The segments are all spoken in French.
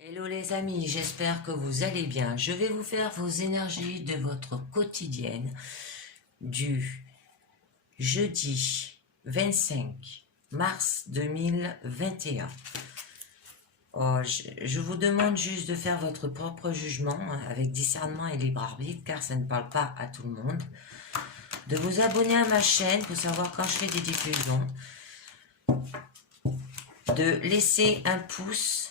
Hello les amis, j'espère que vous allez bien. Je vais vous faire vos énergies de votre quotidienne du jeudi 25 mars 2021. Oh, je vous demande juste de faire votre propre jugement avec discernement et libre arbitre car ça ne parle pas à tout le monde. De vous abonner à ma chaîne pour savoir quand je fais des diffusions. De laisser un pouce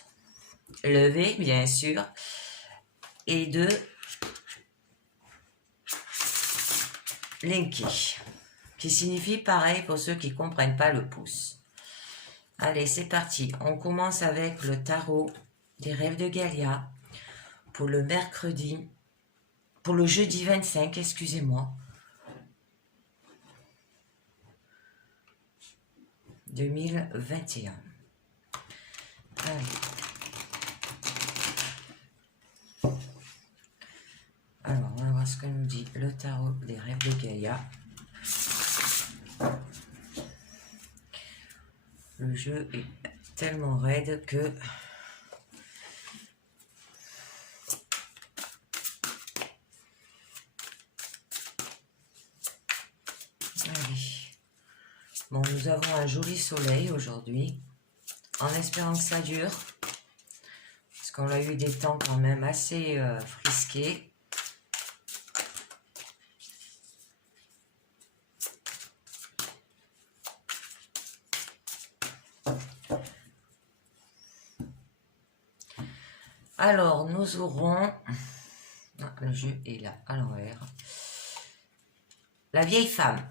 levé bien sûr et de linker, qui signifie pareil pour ceux qui ne comprennent pas le pouce. Allez, c'est parti. On commence avec le tarot des rêves de Gaïa pour le mercredi, pour le jeudi 25, excusez-moi, 2021. Allez. Alors, on va voir ce que nous dit le tarot des rêves de Gaïa. Le jeu est tellement raide que... Allez. Bon, nous avons un joli soleil aujourd'hui, en espérant que ça dure, parce qu'on a eu des temps quand même assez frisqués. Alors, nous aurons... Ah, le jeu est là, à l'envers. La vieille femme.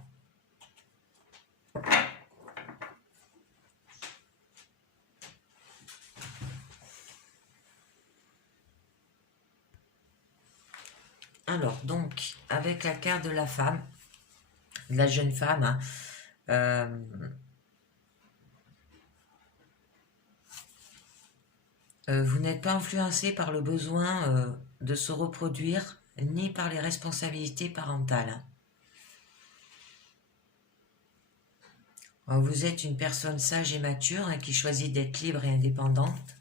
Alors, donc, avec la carte de la femme, de la jeune femme, vous n'êtes pas influencé par le besoin de se reproduire, ni par les responsabilités parentales. Vous êtes une personne sage et mature qui choisit d'être libre et indépendante.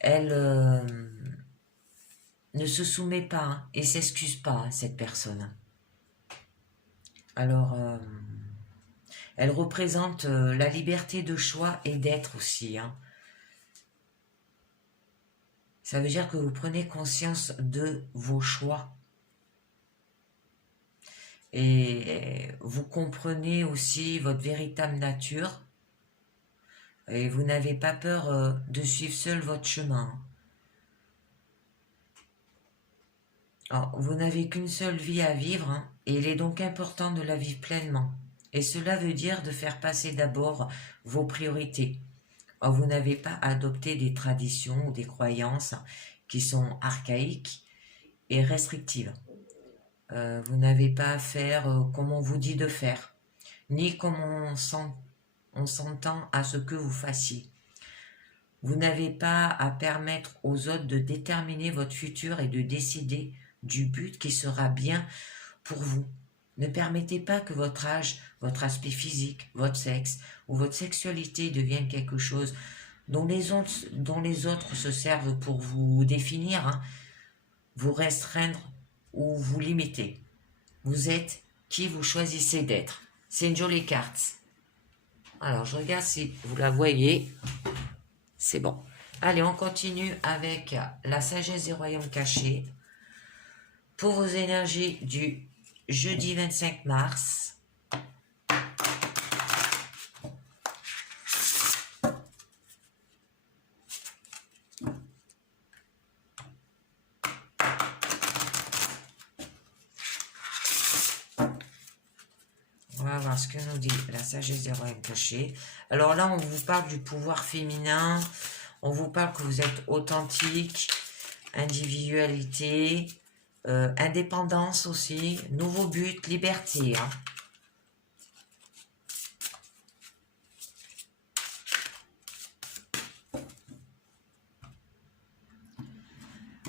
Elle ne se soumet pas et s'excuse pas, cette personne. Alors, elle représente la liberté de choix et d'être aussi. Ça veut dire que vous prenez conscience de vos choix. Et vous comprenez aussi votre véritable nature. Et vous n'avez pas peur de suivre seul votre chemin. Alors, vous n'avez qu'une seule vie à vivre, et il est donc important de la vivre pleinement. Et cela veut dire de faire passer d'abord vos priorités. Alors, vous n'avez pas adopté des traditions ou des croyances qui sont archaïques et restrictives. Vous n'avez pas à faire comme on vous dit de faire, ni comme on s'entend à ce que vous fassiez. Vous n'avez pas à permettre aux autres de déterminer votre futur et de décider du but qui sera bien pour vous. Ne permettez pas que votre âge, votre aspect physique, votre sexe ou votre sexualité deviennent quelque chose dont les autres se servent pour vous définir, vous restreindre ou vous limiter. Vous êtes qui vous choisissez d'être. C'est une jolie carte. Alors, je regarde si vous la voyez. C'est bon. Allez, on continue avec la sagesse des royaumes cachés. Pour vos énergies du jeudi 25 mars. On va voir ce que nous dit la sagesse des royaumes cachés. Alors là, on vous parle du pouvoir féminin. On vous parle que vous êtes authentique, individualité, indépendance aussi, nouveau but, liberté.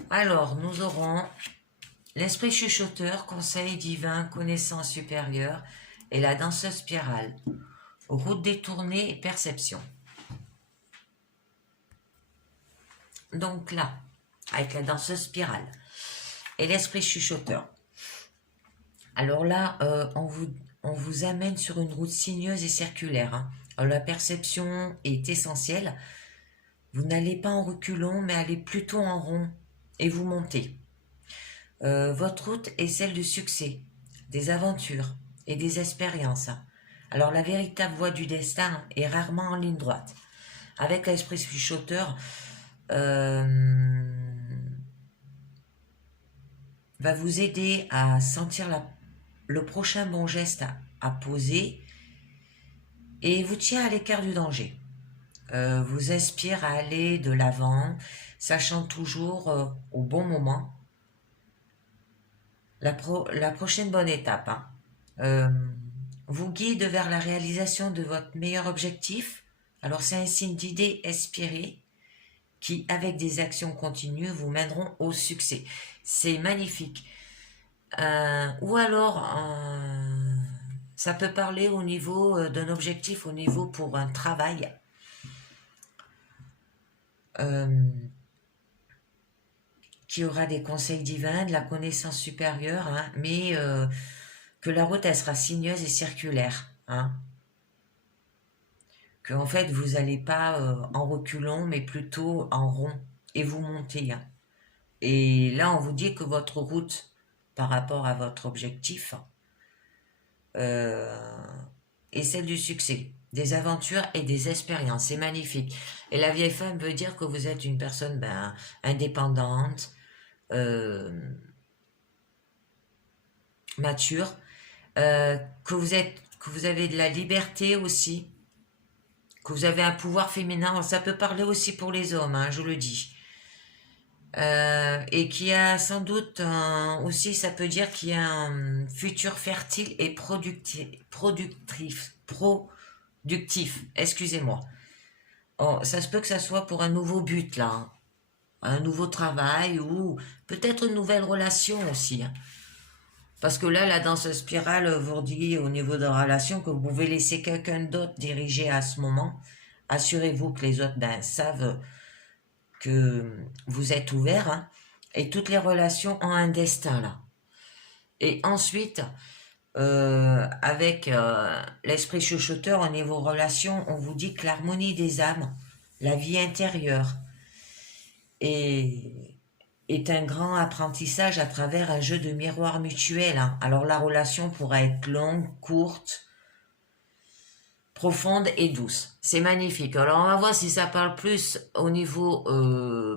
Alors, nous aurons l'esprit chuchoteur, conseil divin, connaissance supérieure et la danseuse spirale. Route détournée et perception. donc là, avec la danseuse spirale et l'esprit chuchoteur. Alors là, on vous amène sur une route sinueuse et circulaire, hein. Alors, la perception est essentielle. Vous n'allez pas en reculons, mais allez plutôt en rond et vous montez. Votre route est celle du succès, des aventures et des expériences. Alors la véritable voie du destin est rarement en ligne droite. Avec l'esprit chuchoteur, va vous aider à sentir le prochain bon geste à poser et vous tient à l'écart du danger. Vous inspire à aller de l'avant, sachant toujours au bon moment la prochaine bonne étape, hein. Vous guide vers la réalisation de votre meilleur objectif. Alors c'est un signe d'idée inspirée qui, avec des actions continues, vous mèneront au succès. C'est magnifique. Ou alors, ça peut parler au niveau d'un objectif, au niveau pour un travail. Qui aura des conseils divins, de la connaissance supérieure, hein, mais que la route, elle sera sinueuse et circulaire. Hein, que en fait, vous n'allez pas en reculons, mais plutôt en rond, et vous montez. Hein. Et là, on vous dit que votre route, par rapport à votre objectif, est celle du succès, des aventures et des expériences. C'est magnifique. Et la vieille femme veut dire que vous êtes une personne indépendante, mature, que vous avez de la liberté aussi, que vous avez un pouvoir féminin. Ça peut parler aussi pour les hommes, hein, je le dis. Et qui a sans doute aussi, ça peut dire qu'il y a un futur fertile et productif, excusez-moi. Oh, ça se peut que ça soit pour un nouveau but là, hein. Un nouveau travail ou peut-être une nouvelle relation aussi, hein. Parce que là, la danse spirale vous dit au niveau de la relation que vous pouvez laisser quelqu'un d'autre diriger à ce moment. Assurez-vous que les autres savent que vous êtes ouvert, hein, et toutes les relations ont un destin là. Et ensuite, avec l'esprit chuchoteur au niveau relations, on vous dit que l'harmonie des âmes, la vie intérieure, est un grand apprentissage à travers un jeu de miroir mutuel, hein. Alors la relation pourra être longue, courte, profonde et douce. C'est magnifique. Alors on va voir si ça parle plus au niveau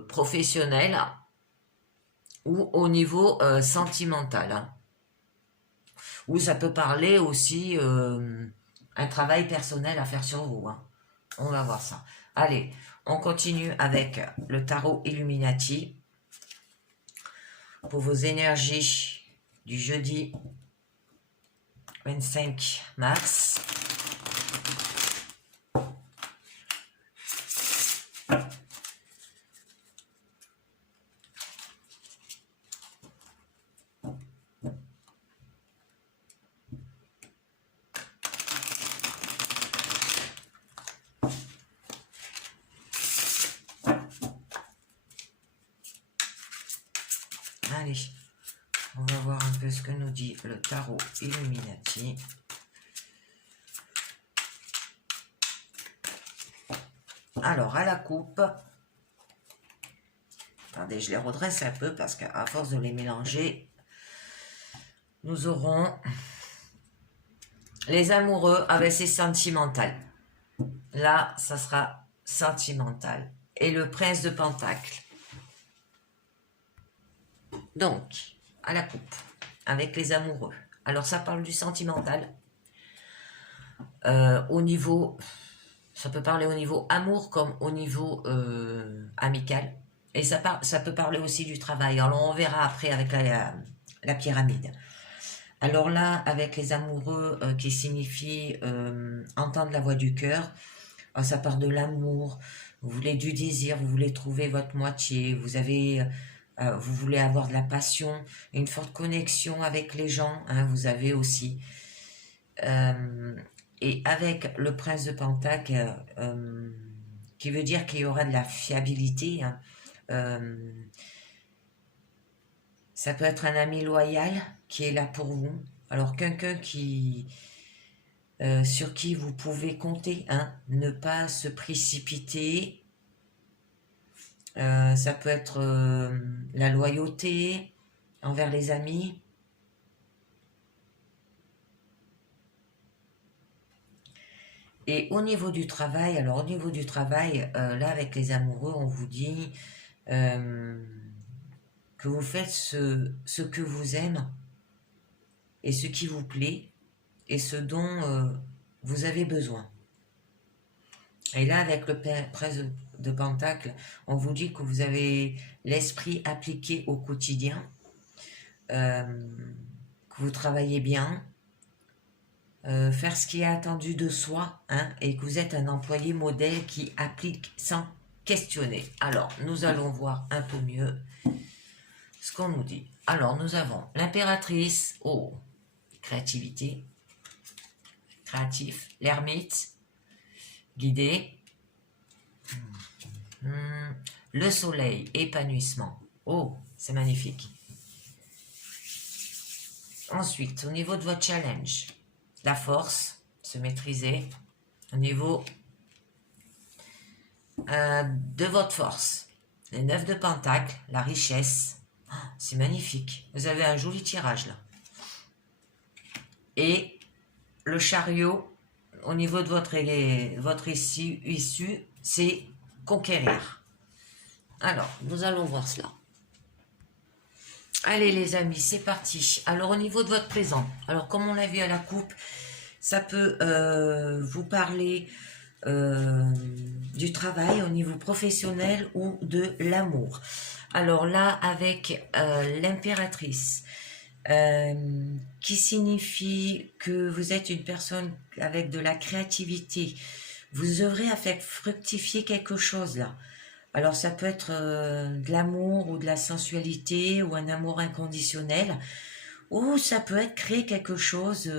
professionnel ou au niveau sentimental, hein. Ou ça peut parler aussi un travail personnel à faire sur vous, hein. On va voir ça. Allez, on continue avec le tarot Illuminati pour vos énergies du jeudi 25 mars. Allez, on va voir un peu ce que nous dit le tarot Illuminati. Alors, à la coupe, attendez, je les redresse un peu parce qu'à force de les mélanger, nous aurons les amoureux. Ah ben c'est sentimental. Là, ça sera sentimental. Et le prince de Pentacle. Donc, à la coupe, avec les amoureux. Alors, ça parle du sentimental. Au niveau, ça peut parler au niveau amour comme au niveau amical. Et ça peut parler aussi du travail. Alors, on verra après avec la pyramide. Alors là, avec les amoureux qui signifie entendre la voix du cœur, ça part de l'amour, vous voulez du désir, vous voulez trouver votre moitié, vous voulez avoir de la passion, une forte connexion avec les gens, hein, vous avez aussi. Et avec le prince de Pentacle, qui veut dire qu'il y aura de la fiabilité, hein, Ça peut être un ami loyal qui est là pour vous. Alors quelqu'un sur qui vous pouvez compter, hein, ne pas se précipiter. Ça peut être la loyauté envers les amis. Et au niveau du travail, alors au niveau du travail, là avec les amoureux, on vous dit que vous faites ce que vous aimez et ce qui vous plaît et ce dont vous avez besoin. Et là, avec le prince de Pentacle, on vous dit que vous avez l'esprit appliqué au quotidien, que vous travaillez bien, faire ce qui est attendu de soi, hein, et que vous êtes un employé modèle qui applique sans questionner. Alors, nous allons voir un peu mieux ce qu'on nous dit. Alors, nous avons l'impératrice, oh, créativité, créatif, l'ermite, guidé, le soleil, épanouissement, oh, c'est magnifique. Ensuite, au niveau de votre challenge, la force, se maîtriser, au niveau de votre force, les 9 de pentacle, la richesse, oh, c'est magnifique, vous avez un joli tirage là. Et le chariot, au niveau de votre issue, c'est conquérir. Alors, nous allons voir cela. Allez les amis, c'est parti. Alors au niveau de votre présent, alors comme on l'a vu à la coupe, ça peut vous parler du travail au niveau professionnel ou de l'amour. Alors là, avec l'impératrice, qui signifie que vous êtes une personne avec de la créativité, vous œuvrez à faire fructifier quelque chose là. Alors ça peut être de l'amour ou de la sensualité ou un amour inconditionnel, ou ça peut être créer quelque chose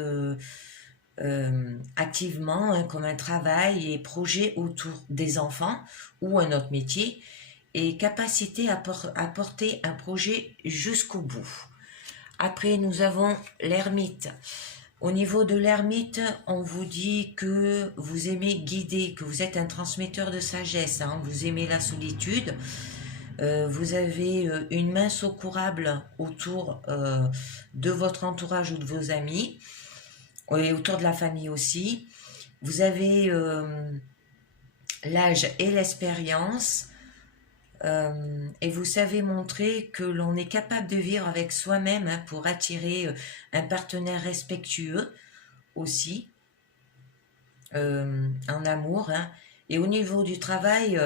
activement, hein, comme un travail et projet autour des enfants ou un autre métier, et capacité à porter un projet jusqu'au bout. Après, nous avons l'ermite. Au niveau de l'ermite, on vous dit que vous aimez guider, que vous êtes un transmetteur de sagesse, hein, vous aimez la solitude, vous avez une main secourable autour de votre entourage ou de vos amis, et autour de la famille aussi. Vous avez l'âge et l'expérience, et vous savez montrer que l'on est capable de vivre avec soi-même, hein, pour attirer un partenaire respectueux aussi, en amour, hein. Et au niveau du travail,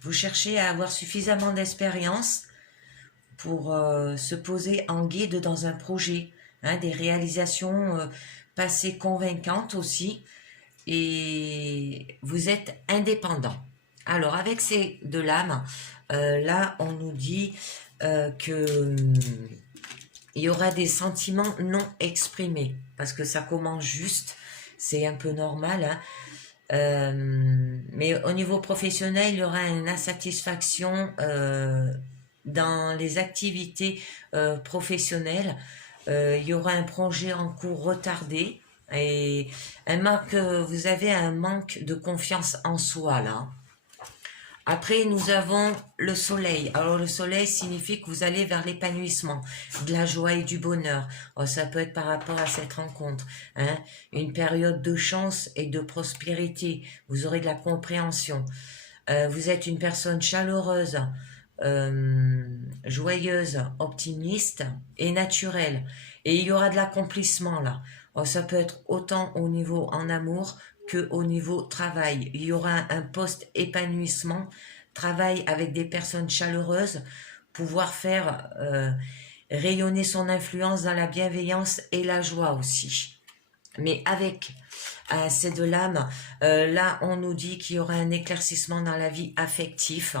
vous cherchez à avoir suffisamment d'expérience pour se poser en guide dans un projet, hein, des réalisations passées convaincantes aussi, et vous êtes indépendant. Alors, avec ces deux lames, là, on nous dit que il y aura des sentiments non exprimés, parce que ça commence juste, c'est un peu normal, hein. Mais au niveau professionnel, il y aura une insatisfaction dans les activités professionnelles. Il y aura un projet en cours retardé, et vous avez un manque de confiance en soi là. Après, nous avons le soleil. Alors, le soleil signifie que vous allez vers l'épanouissement, de la joie et du bonheur. Oh, ça peut être par rapport à cette rencontre, hein. Une période de chance et de prospérité. Vous aurez de la compréhension. Vous êtes une personne chaleureuse, joyeuse, optimiste et naturelle. Et il y aura de l'accomplissement là. Oh, ça peut être autant au niveau en amour que au niveau travail. Il y aura un post-épanouissement, travail avec des personnes chaleureuses, pouvoir faire rayonner son influence dans la bienveillance et la joie aussi. Mais avec ces deux lames, là on nous dit qu'il y aura un éclaircissement dans la vie affective,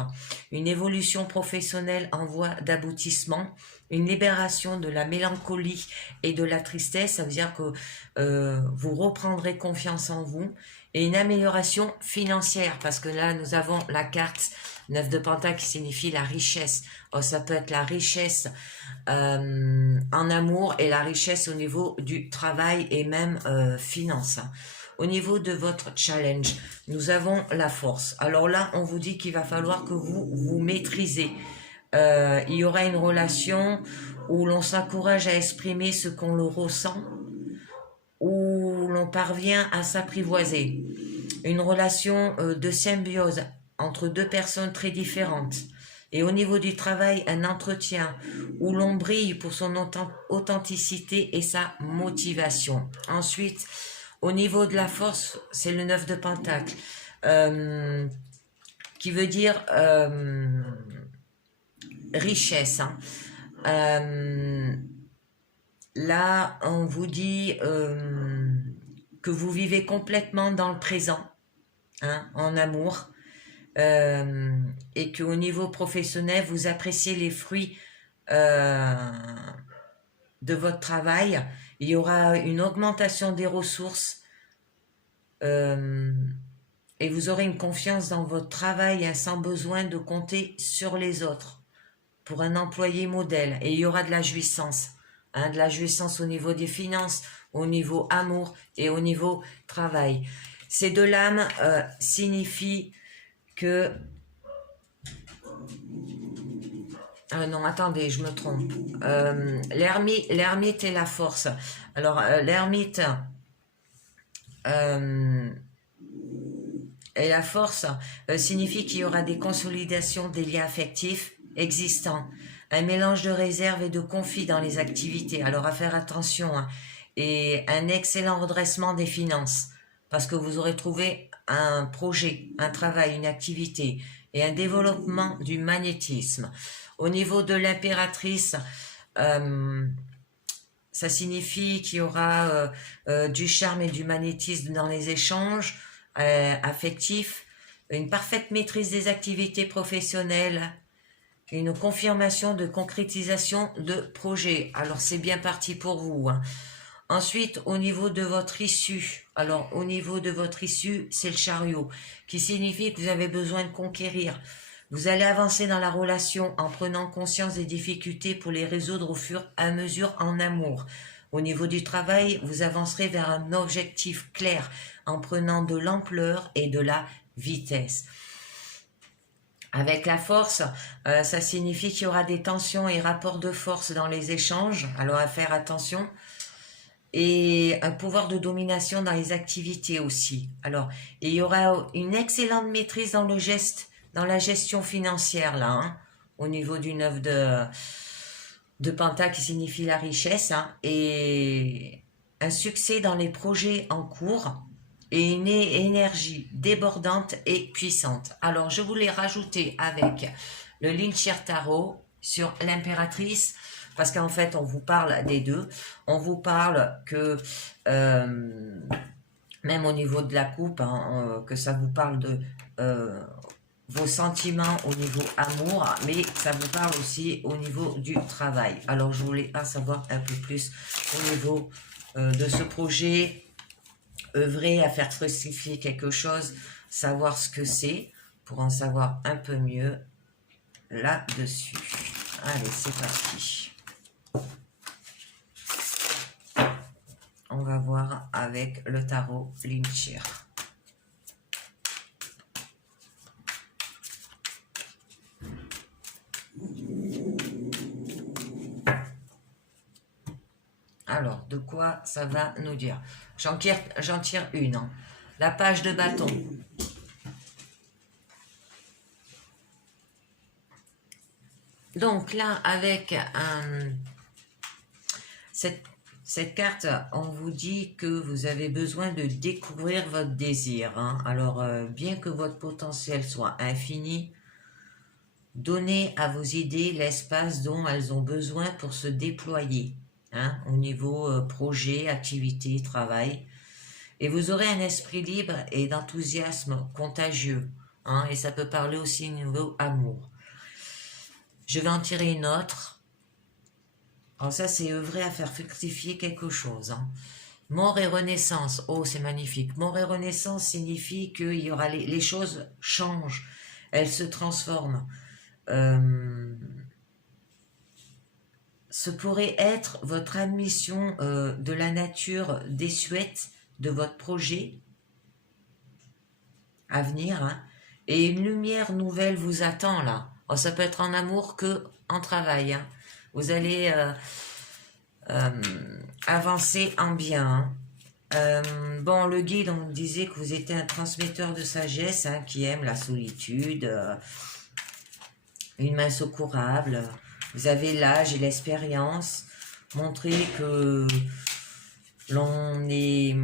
une évolution professionnelle en voie d'aboutissement, une libération de la mélancolie et de la tristesse. Ça veut dire que vous reprendrez confiance en vous et une amélioration financière, parce que là, nous avons la carte 9 de Pentacle qui signifie la richesse. Oh, ça peut être la richesse en amour et la richesse au niveau du travail et même finance. Au niveau de votre challenge, nous avons la force. Alors là, on vous dit qu'il va falloir que vous vous maîtrisez. Il y aura une relation où l'on s'encourage à exprimer ce qu'on le ressent, où l'on parvient à s'apprivoiser. Une relation de symbiose entre deux personnes très différentes. Et au niveau du travail, un entretien où l'on brille pour son authenticité et sa motivation. Ensuite, au niveau de la force, c'est le 9 de Pentacle, qui veut dire richesse. Hein. Là, on vous dit que vous vivez complètement dans le présent, hein, en amour, et qu'au niveau professionnel, vous appréciez les fruits de votre travail. Il y aura une augmentation des ressources et vous aurez une confiance dans votre travail, hein, sans besoin de compter sur les autres pour un employé modèle. Et il y aura de la jouissance, hein, de la jouissance au niveau des finances, au niveau amour et au niveau travail. Ces deux lames signifient que... non, attendez, je me trompe. L'ermite et la force. Alors, l'ermite et la force signifie qu'il y aura des consolidations des liens affectifs existants, un mélange de réserve et de conflit dans les activités. Alors, à faire attention, hein, et un excellent redressement des finances, parce que vous aurez trouvé un projet, un travail, une activité et un développement du magnétisme. Au niveau de l'impératrice, ça signifie qu'il y aura du charme et du magnétisme dans les échanges affectifs, une parfaite maîtrise des activités professionnelles, une confirmation de concrétisation de projets. Alors c'est bien parti pour vous, hein. Ensuite, au niveau de votre issue, alors au niveau de votre issue, c'est le chariot, qui signifie que vous avez besoin de conquérir. Vous allez avancer dans la relation en prenant conscience des difficultés pour les résoudre au fur et à mesure en amour. Au niveau du travail, vous avancerez vers un objectif clair en prenant de l'ampleur et de la vitesse. Avec la force, ça signifie qu'il y aura des tensions et rapports de force dans les échanges, alors à faire attention. Et un pouvoir de domination dans les activités aussi. Alors, il y aura une excellente maîtrise dans le geste, dans la gestion financière là, hein, au niveau du 9 de Pentacle qui signifie la richesse, hein, et un succès dans les projets en cours et une énergie débordante et puissante. Alors, je voulais rajouter avec le Linchier Tarot sur l'impératrice, parce qu'en fait, on vous parle des deux. On vous parle que, même au niveau de la coupe, hein, que ça vous parle de vos sentiments au niveau amour, mais ça vous parle aussi au niveau du travail. Alors, je voulais en savoir un peu plus au niveau de ce projet, œuvrer à faire fructifier quelque chose, savoir ce que c'est, pour en savoir un peu mieux là-dessus. Allez, c'est parti. On va voir avec le tarot Linchier. Alors, de quoi ça va nous dire? J'en tire une. Hein. La page de bâton. Donc là, avec cette carte, on vous dit que vous avez besoin de découvrir votre désir. Hein. Alors, bien que votre potentiel soit infini, donnez à vos idées l'espace dont elles ont besoin pour se déployer, hein, au niveau projet, activité, travail. Et vous aurez un esprit libre et d'enthousiasme contagieux. Hein, et ça peut parler aussi au niveau amour. Je vais en tirer une autre. Alors ça, c'est œuvrer à faire fructifier quelque chose. Hein. Mort et renaissance. Oh, c'est magnifique. Mort et renaissance signifie qu'il y aura les choses changent. Elles se transforment. Ce pourrait être votre admission de la nature désuète de votre projet à venir, hein, et une lumière nouvelle vous attend là. Oh, ça peut être en amour que en travail, hein. Vous allez avancer en bien, hein. Bon, le guide, on me disait que vous étiez un transmetteur de sagesse, hein, qui aime la solitude, une main secourable. Vous avez l'âge et l'expérience. Montrez que l'on est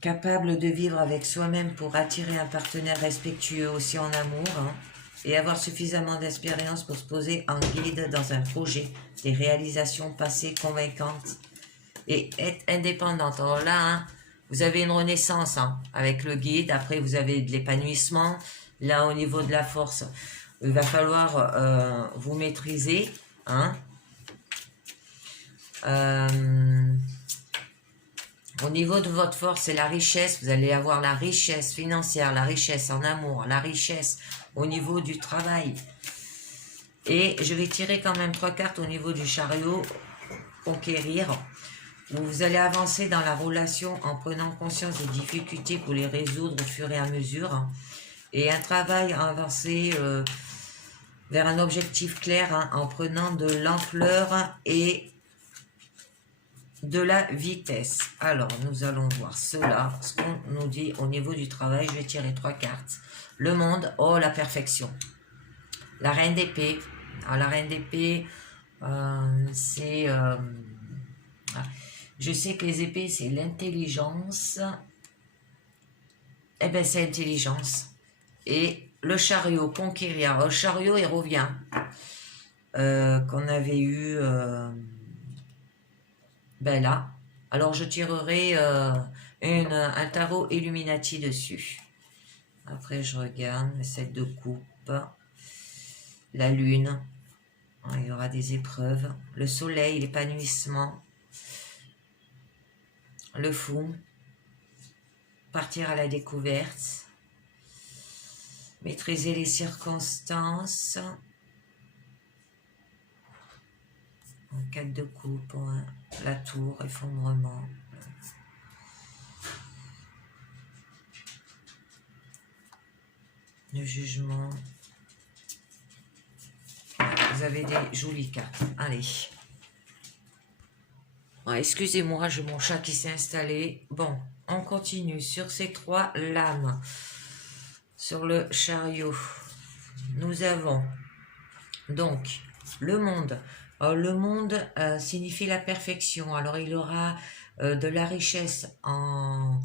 capable de vivre avec soi-même pour attirer un partenaire respectueux aussi en amour, hein, et avoir suffisamment d'expérience pour se poser en guide dans un projet, des réalisations passées convaincantes et être indépendante. Alors là, hein, vous avez une renaissance, hein, avec le guide. Après, vous avez de l'épanouissement. Là, au niveau de la force, il va falloir vous maîtriser, hein. Au niveau de votre force et la richesse, vous allez avoir la richesse financière, la richesse en amour, la richesse au niveau du travail. Et je vais tirer quand même 3 cartes au niveau du chariot, conquérir, où vous allez avancer dans la relation en prenant conscience des difficultés pour les résoudre au fur et à mesure. Hein, et un travail avancé vers un objectif clair, hein, en prenant de l'ampleur et de la vitesse. Alors, nous allons voir cela, ce qu'on nous dit au niveau du travail. Je vais tirer 3 cartes. Le monde, oh, la perfection. La reine d'épée. Alors, la reine d'épée, c'est... je sais que les épées, c'est l'intelligence. Eh bien, c'est intelligence. Et le chariot, conquérir. Le chariot, il revient. Qu'on avait eu... ben là, alors je tirerai un tarot Illuminati dessus. Après, je regarde le 7 de coupe, la lune, il y aura des épreuves, le soleil, l'épanouissement, le fou, partir à la découverte, maîtriser les circonstances, en 4 de coupe, hein, la tour, effondrement. Le jugement. Vous avez des jolies cartes. Allez. Bon, excusez-moi, j'ai mon chat qui s'est installé. Bon, on continue sur ces 3 lames. Sur le chariot, nous avons donc le monde. Alors, le monde signifie la perfection. Alors, il aura de la richesse en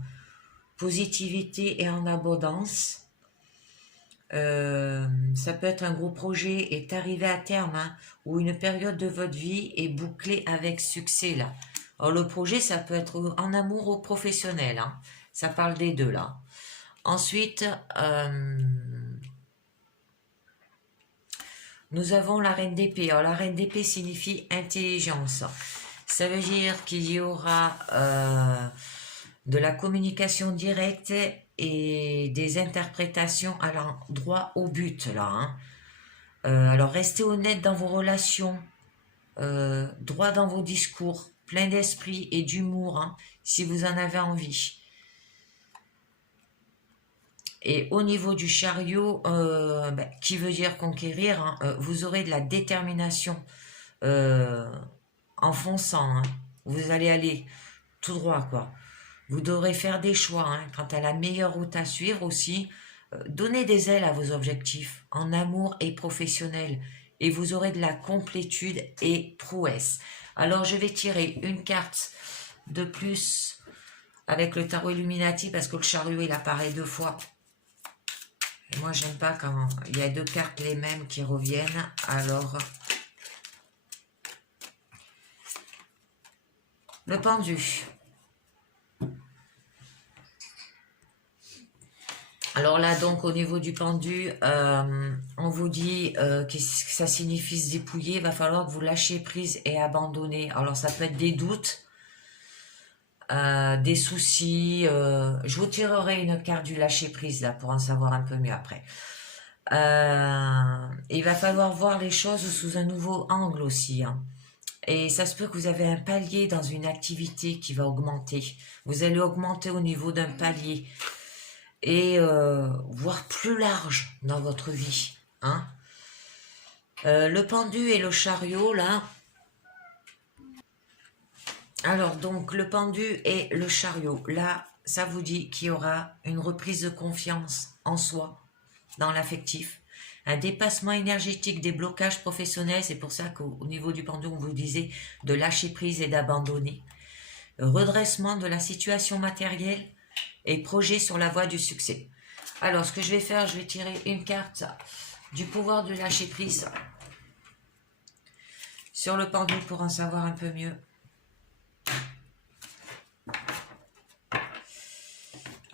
positivité et en abondance. Ça peut être un gros projet est arrivé à terme, hein, ou une période de votre vie est bouclée avec succès là. Alors, le projet, ça peut être en amour ou professionnel, hein. Ça parle des deux là. Ensuite, nous avons la reine d'épée. Alors, la reine d'épée signifie intelligence. Ça veut dire qu'il y aura de la communication directe et des interprétations allant droit au but, là. Hein. Alors, restez honnête dans vos relations, droit dans vos discours, plein d'esprit et d'humour, hein, si vous en avez envie. Et au niveau du chariot, qui veut dire conquérir, hein, vous aurez de la détermination en fonçant. Hein. Vous allez aller tout droit, quoi. Vous devrez faire des choix, hein, quant à la meilleure route à suivre aussi. Donnez des ailes à vos objectifs, en amour et professionnel. Et vous aurez de la complétude et prouesse. Alors, je vais tirer une carte de plus avec le tarot Illuminati parce que le chariot, il apparaît 2 fois. Et moi, j'aime pas quand il y a 2 cartes les mêmes qui reviennent. Alors, le pendu. Alors là, donc, au niveau du pendu, on vous dit que ça signifie se dépouiller. Il va falloir que vous lâchiez prise et abandonner. Alors, ça peut être des doutes. des soucis. Je vous tirerai une carte du lâcher-prise là pour en savoir un peu mieux après. Il va falloir voir les choses sous un nouveau angle aussi, hein. Et ça se peut que vous avez un palier dans une activité qui va augmenter. Vous allez augmenter au niveau d'un palier et voir plus large dans votre vie, hein. Le pendu et le chariot là. Alors donc le pendu et le chariot là, ça vous dit qu'il y aura une reprise de confiance en soi, dans l'affectif, un dépassement énergétique des blocages professionnels. C'est pour ça qu'au niveau du pendu on vous disait de lâcher prise et d'abandonner. Redressement de la situation matérielle et projet sur la voie du succès. Alors ce que je vais faire, je vais tirer une carte du pouvoir de lâcher prise sur le pendu pour en savoir un peu mieux.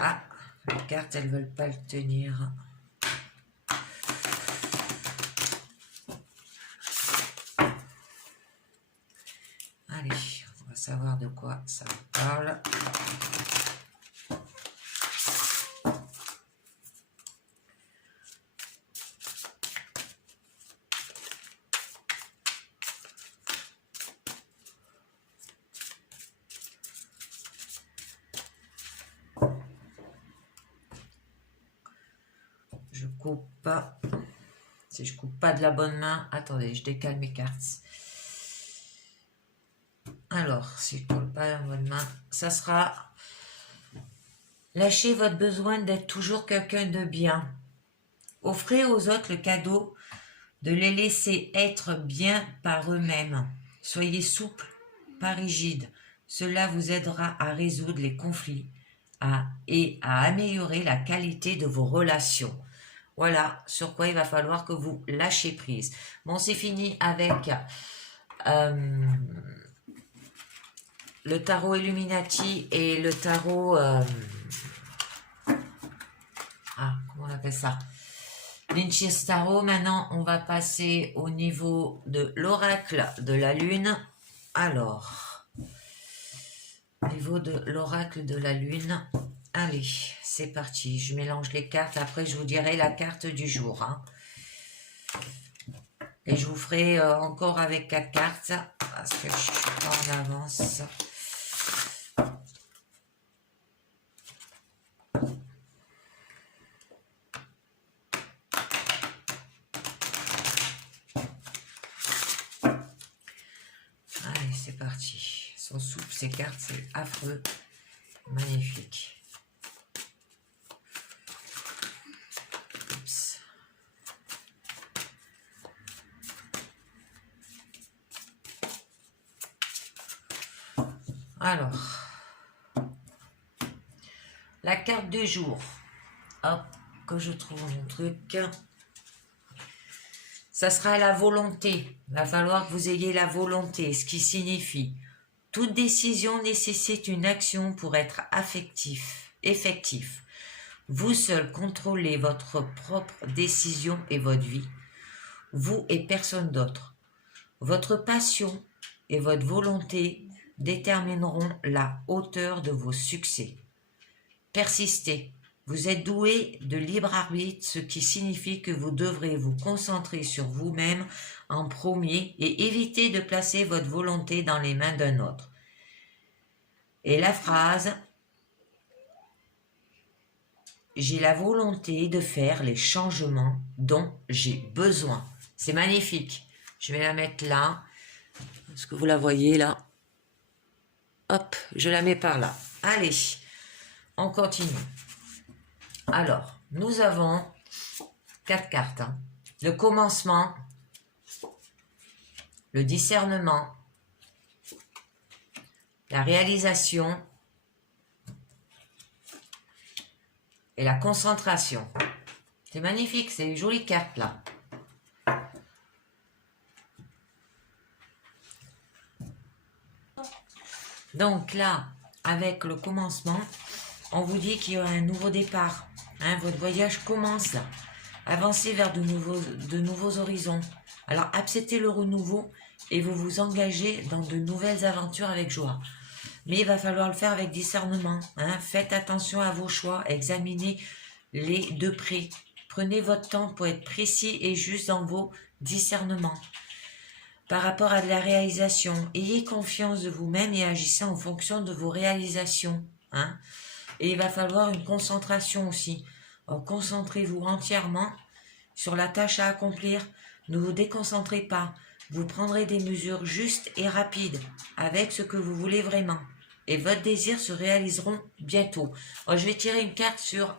Ah, les cartes, elles veulent pas le tenir. Allez, on va savoir de quoi ça parle. Je coupe pas. Si je coupe pas de la bonne main, attendez, je décale mes cartes. Alors, si je ne colle pas la bonne main, ça sera lâchez votre besoin d'être toujours quelqu'un de bien. Offrez aux autres le cadeau de les laisser être bien par eux-mêmes. Soyez souple, pas rigide. Cela vous aidera à résoudre les conflits et à améliorer la qualité de vos relations. Voilà sur quoi il va falloir que vous lâchez prise. Bon, c'est fini avec le tarot Illuminati et le tarot... comment on appelle ça? Lynch's Tarot. Maintenant, on va passer au niveau de l'oracle de la Lune. Alors, au niveau de l'oracle de la Lune... Allez, c'est parti. Je mélange les cartes. Après, je vous dirai la carte du jour, hein. Et je vous ferai encore avec 4 cartes parce que je suis pas en avance. Allez, c'est parti. Elles sont souples ces cartes, c'est affreux. Magnifique. Alors, la carte du jour, hop, que je trouve mon truc, ça sera la volonté. Il va falloir que vous ayez la volonté, ce qui signifie toute décision nécessite une action pour être effectif. Vous seul contrôlez votre propre décision et votre vie, vous et personne d'autre. Votre passion et votre volonté détermineront la hauteur de vos succès. Persistez. Vous êtes doué de libre arbitre, ce qui signifie que vous devrez vous concentrer sur vous-même en premier et éviter de placer votre volonté dans les mains d'un autre. Et la phrase « J'ai la volonté de faire les changements dont j'ai besoin ». C'est magnifique. Je vais la mettre là. Est-ce que vous la voyez là? Hop, je la mets par là. Allez, on continue. Alors, nous avons 4 cartes. Hein. Le commencement, le discernement, la réalisation et la concentration. C'est magnifique, c'est une jolie carte là. Donc là, avec le commencement, on vous dit qu'il y aura un nouveau départ. Hein, votre voyage commence là. Avancez vers de nouveaux horizons. Alors, acceptez le renouveau et vous vous engagez dans de nouvelles aventures avec joie. Mais il va falloir le faire avec discernement. Hein. Faites attention à vos choix, examinez-les de près. Prenez votre temps pour être précis et juste dans vos discernements. Par rapport à de la réalisation, ayez confiance de vous-même et agissez en fonction de vos réalisations. Hein. Et il va falloir une concentration aussi. Concentrez-vous entièrement sur la tâche à accomplir. Ne vous déconcentrez pas. Vous prendrez des mesures justes et rapides avec ce que vous voulez vraiment. Et votre désir se réaliseront bientôt. Alors, je vais tirer une carte sur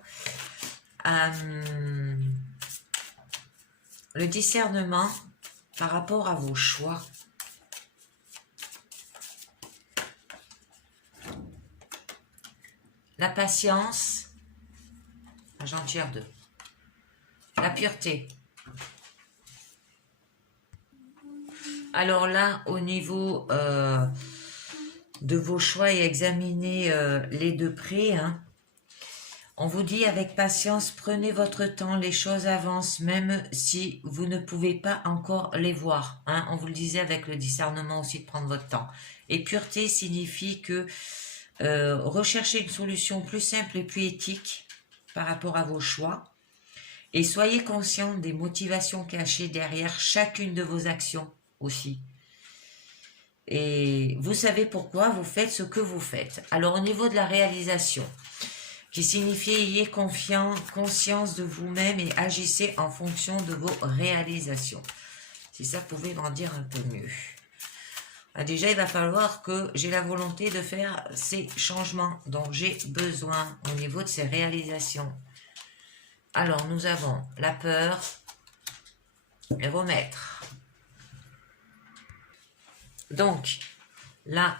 le discernement par rapport à vos choix. La patience. J'en tire deux. La pureté. Alors là, au niveau de vos choix et examinez les de près, hein, on vous dit avec patience, prenez votre temps, les choses avancent, même si vous ne pouvez pas encore les voir. Hein. On vous le disait avec le discernement aussi de prendre votre temps. Et pureté signifie que recherchez une solution plus simple et plus éthique par rapport à vos choix. Et soyez conscient des motivations cachées derrière chacune de vos actions aussi. Et vous savez pourquoi vous faites ce que vous faites. Alors au niveau de la réalisation, qui signifie ayez conscience de vous-même et agissez en fonction de vos réalisations. Si ça pouvait m'en dire un peu mieux. Déjà, il va falloir que j'ai la volonté de faire ces changements dont j'ai besoin au niveau de ces réalisations. Alors, nous avons la peur et remettre. Donc, là,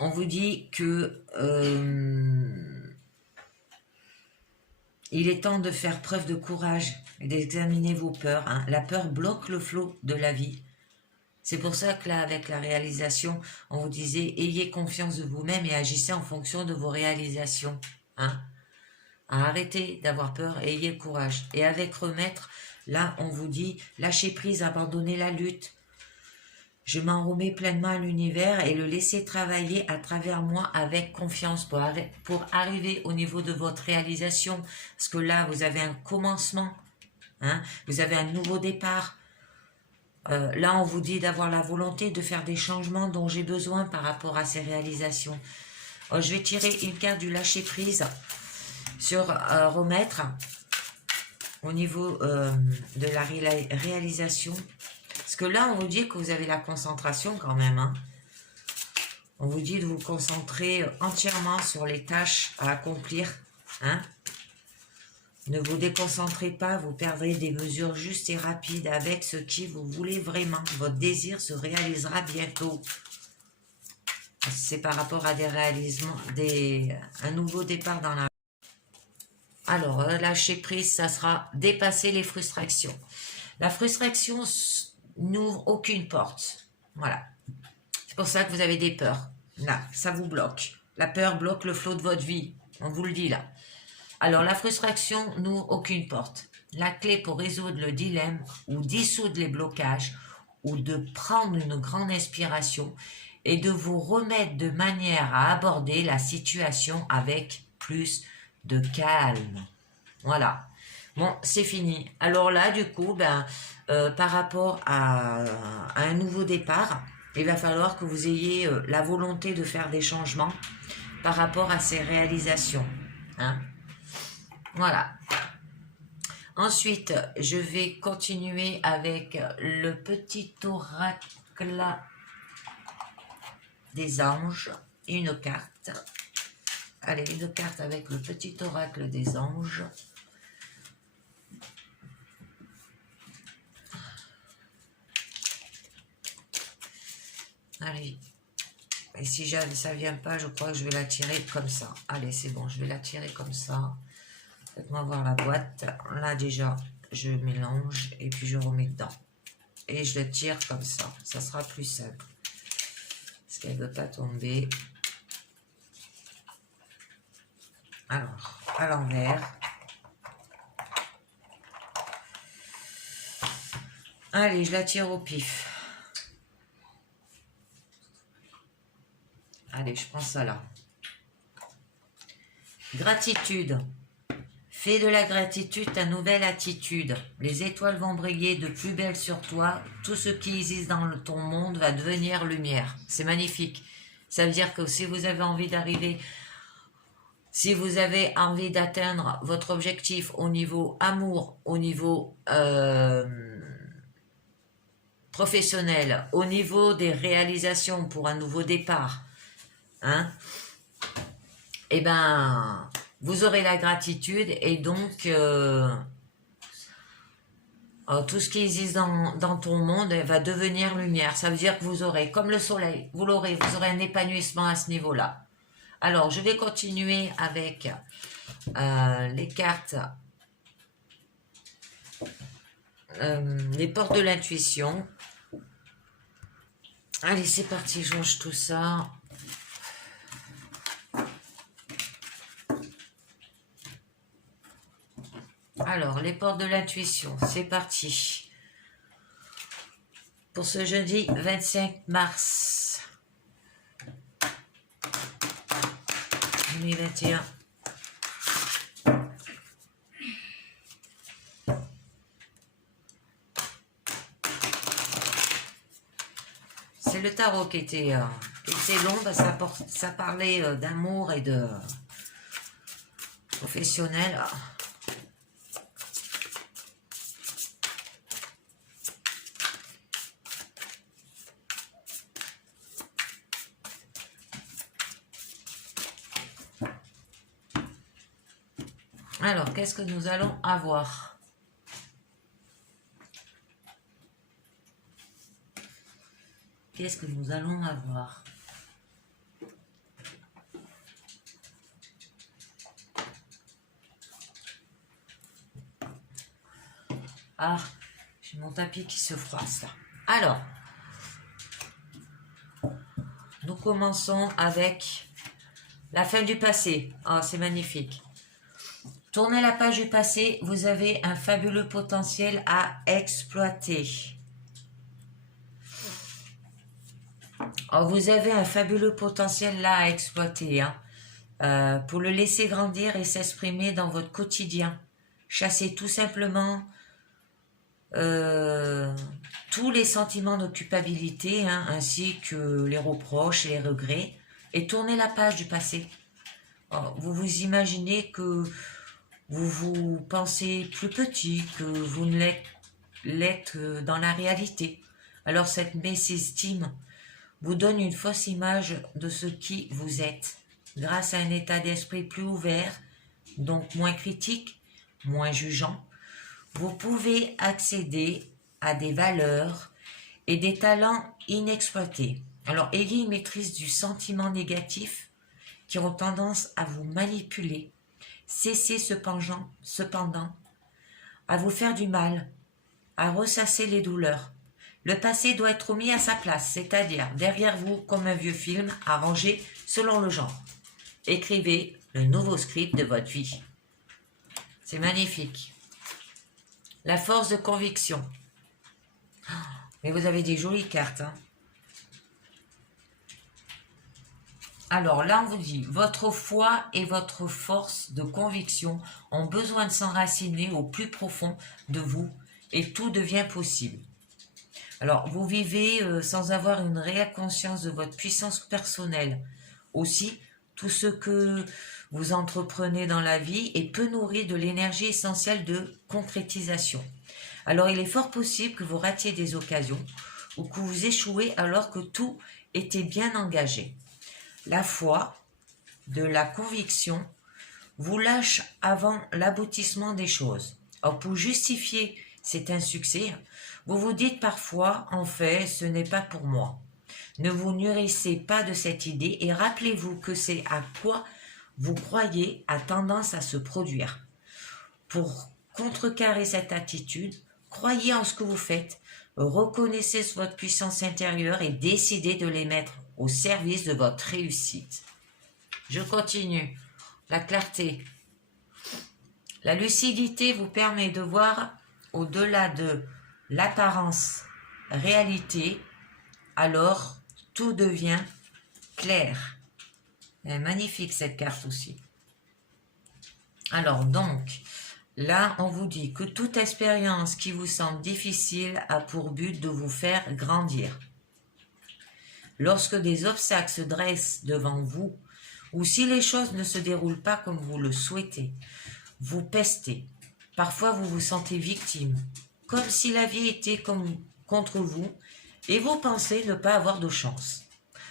on vous dit que il est temps de faire preuve de courage et d'examiner vos peurs. Hein. La peur bloque le flot de la vie. C'est pour ça que là, avec la réalisation, on vous disait, ayez confiance de vous-même et agissez en fonction de vos réalisations. Hein. Arrêtez d'avoir peur et ayez le courage. Et avec remettre, là, on vous dit, lâchez prise, abandonnez la lutte. Je m'en remets pleinement à l'univers et le laisser travailler à travers moi avec confiance pour arriver au niveau de votre réalisation. Parce que là, vous avez un commencement, hein, vous avez un nouveau départ. Là, on vous dit d'avoir la volonté de faire des changements dont j'ai besoin par rapport à ces réalisations. Je vais tirer une carte du lâcher-prise sur remettre au niveau de la réalisation. Parce que là, on vous dit que vous avez la concentration quand même. Hein. On vous dit de vous concentrer entièrement sur les tâches à accomplir. Hein. Ne vous déconcentrez pas, vous perdrez des mesures justes et rapides avec ce qui vous voulez vraiment. Votre désir se réalisera bientôt. C'est par rapport à des réalisements, un nouveau départ dans la... Alors, lâcher prise, ça sera dépasser les frustrations. La frustration n'ouvre aucune porte. Voilà. C'est pour ça que vous avez des peurs. Là, ça vous bloque. La peur bloque le flot de votre vie. On vous le dit là. Alors, la frustration n'ouvre aucune porte. La clé pour résoudre le dilemme ou dissoudre les blocages ou de prendre une grande inspiration est de vous remettre de manière à aborder la situation avec plus de calme. Voilà. Bon, c'est fini. Alors là, du coup, par rapport à un nouveau départ, il va falloir que vous ayez la volonté de faire des changements par rapport à ces réalisations. Hein. Voilà. Ensuite, je vais continuer avec le petit oracle des anges. Une carte. Allez, une carte avec le petit oracle des anges. Allez, et si ça ne vient pas, je crois que je vais la tirer comme ça. Allez, c'est bon, je vais la tirer comme ça. Faites-moi voir la boîte. Là, déjà, je mélange et puis je remets dedans. Et je le tire comme ça. Ça sera plus simple. Parce qu'elle ne veut pas tomber. Alors, à l'envers. Allez, je la tire au pif. Allez, je prends ça là. Gratitude. Fais de la gratitude ta nouvelle attitude. Les étoiles vont briller de plus belle sur toi. Tout ce qui existe dans ton monde va devenir lumière. C'est magnifique. Ça veut dire que si vous avez envie d'arriver, si vous avez envie d'atteindre votre objectif au niveau amour, au niveau professionnel, au niveau des réalisations pour un nouveau départ, hein, eh ben, vous aurez la gratitude et donc tout ce qui existe dans ton monde va devenir lumière. Ça veut dire que vous aurez, comme le soleil, vous aurez un épanouissement à ce niveau-là. Alors, je vais continuer avec les cartes, les portes de l'intuition. Allez, c'est parti, je range tout ça. Alors, les portes de l'intuition, c'est parti. Pour ce jeudi 25 mars 2021. C'est le tarot qui était long, ça parlait d'amour et de professionnel. Alors, qu'est-ce que nous allons avoir? Qu'est-ce que nous allons avoir? Ah, j'ai mon tapis qui se froisse là. Alors, nous commençons avec la fin du passé. Oh, c'est magnifique. Tournez la page du passé, vous avez un fabuleux potentiel à exploiter. Oh, vous avez un fabuleux potentiel là à exploiter, hein, pour le laisser grandir et s'exprimer dans votre quotidien. Chassez tout simplement tous les sentiments de culpabilité, hein, ainsi que les reproches et les regrets, et tournez la page du passé. Oh, vous vous imaginez que vous vous pensez plus petit, que vous ne l'êtes dans la réalité. Alors cette mésestime vous donne une fausse image de ce qui vous êtes, grâce à un état d'esprit plus ouvert, donc moins critique, moins jugeant. Vous pouvez accéder à des valeurs et des talents inexploités. Alors ayez une maîtrise du sentiment négatif qui ont tendance à vous manipuler. Cessez cependant à vous faire du mal, à ressasser les douleurs. Le passé doit être mis à sa place, c'est-à-dire derrière vous comme un vieux film arrangé selon le genre. Écrivez le nouveau script de votre vie. C'est magnifique. La force de conviction. Mais vous avez des jolies cartes, hein. Alors là, on vous dit, votre foi et votre force de conviction ont besoin de s'enraciner au plus profond de vous et tout devient possible. Alors, vous vivez sans avoir une réelle conscience de votre puissance personnelle. Aussi, tout ce que vous entreprenez dans la vie est peu nourri de l'énergie essentielle de concrétisation. Alors, il est fort possible que vous ratiez des occasions ou que vous échouez alors que tout était bien engagé. La foi, de la conviction, vous lâche avant l'aboutissement des choses. Or, pour justifier cet insuccès, vous vous dites parfois, en fait, ce n'est pas pour moi. Ne vous nourrissez pas de cette idée et rappelez-vous que c'est à quoi vous croyez a tendance à se produire. Pour contrecarrer cette attitude, croyez en ce que vous faites, reconnaissez votre puissance intérieure et décidez de les mettre au service de votre réussite. Je continue. La clarté. La lucidité vous permet de voir au-delà de l'apparence réalité, alors tout devient clair. Elle est magnifique cette carte aussi. Alors donc, là on vous dit que toute expérience qui vous semble difficile a pour but de vous faire grandir. Lorsque des obstacles se dressent devant vous, ou si les choses ne se déroulent pas comme vous le souhaitez, vous pestez. Parfois vous vous sentez victime, comme si la vie était contre vous, et vous pensez ne pas avoir de chance.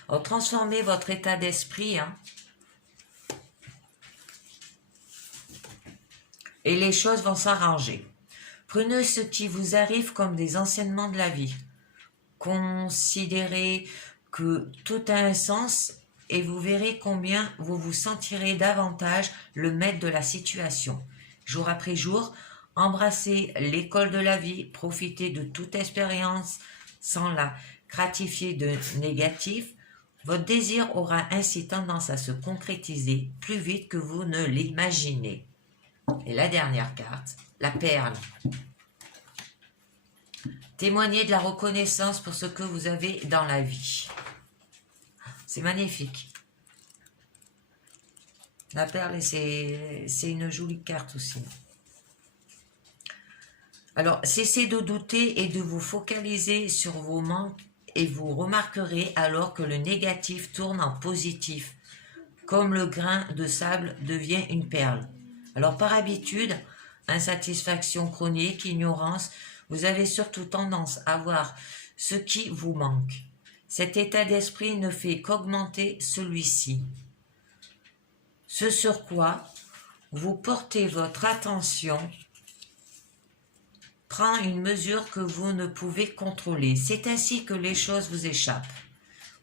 Alors, transformez votre état d'esprit, et les choses vont s'arranger. Prenez ce qui vous arrive comme des enseignements de la vie. Considérez que tout a un sens et vous verrez combien vous vous sentirez davantage le maître de la situation. Jour après jour, embrassez l'école de la vie, profitez de toute expérience sans la gratifier de négatif. Votre désir aura ainsi tendance à se concrétiser plus vite que vous ne l'imaginez. Et la dernière carte, la perle. Témoignez de la reconnaissance pour ce que vous avez dans la vie. C'est magnifique. La perle, c'est une jolie carte aussi. Alors, cessez de douter et de vous focaliser sur vos manques et vous remarquerez alors que le négatif tourne en positif, comme le grain de sable devient une perle. Alors, par habitude, insatisfaction chronique, ignorance, vous avez surtout tendance à voir ce qui vous manque. Cet état d'esprit ne fait qu'augmenter celui-ci. Ce sur quoi vous portez votre attention prend une mesure que vous ne pouvez contrôler. C'est ainsi que les choses vous échappent.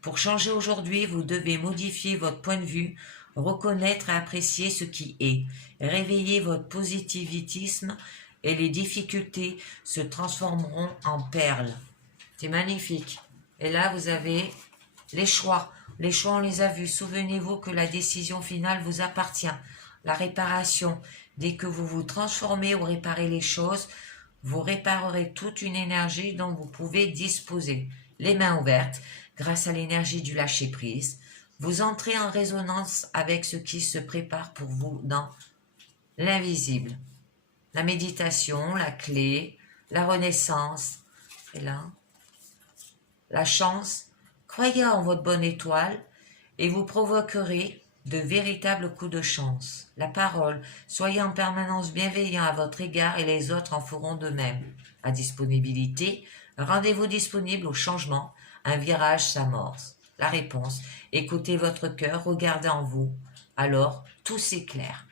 Pour changer aujourd'hui, vous devez modifier votre point de vue, reconnaître et apprécier ce qui est, réveiller votre positivisme et les difficultés se transformeront en perles. C'est magnifique. Et là, vous avez les choix. Les choix, on les a vus. Souvenez-vous que la décision finale vous appartient. La réparation. Dès que vous vous transformez ou réparez les choses, vous réparerez toute une énergie dont vous pouvez disposer. Les mains ouvertes, grâce à l'énergie du lâcher-prise, vous entrez en résonance avec ce qui se prépare pour vous dans l'invisible. La méditation, la clé, la renaissance, et là, la chance. Croyez en votre bonne étoile et vous provoquerez de véritables coups de chance. La parole, soyez en permanence bienveillant à votre égard et les autres en feront de même. La disponibilité, rendez-vous disponible au changement, un virage s'amorce. La réponse, écoutez votre cœur, regardez en vous, alors tout s'éclaire.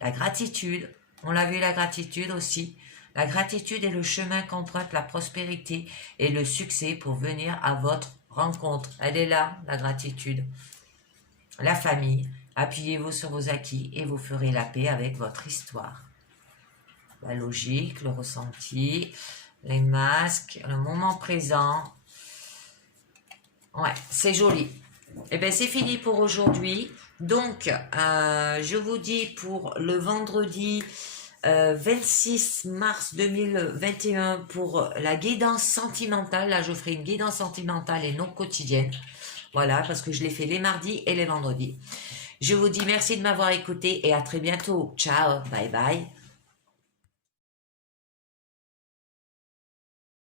La gratitude, on l'a vu la gratitude aussi, la gratitude est le chemin qu'emprunte la prospérité et le succès pour venir à votre rencontre. Elle est là, la gratitude. La famille, appuyez-vous sur vos acquis et vous ferez la paix avec votre histoire. La logique, le ressenti, les masques, le moment présent. Ouais, c'est joli. Et bien, c'est fini pour aujourd'hui. Donc, je vous dis pour le vendredi 26 mars 2021 pour la guidance sentimentale. Là, je ferai une guidance sentimentale et non quotidienne. Voilà, parce que je l'ai fait les mardis et les vendredis. Je vous dis merci de m'avoir écouté et à très bientôt. Ciao, bye bye.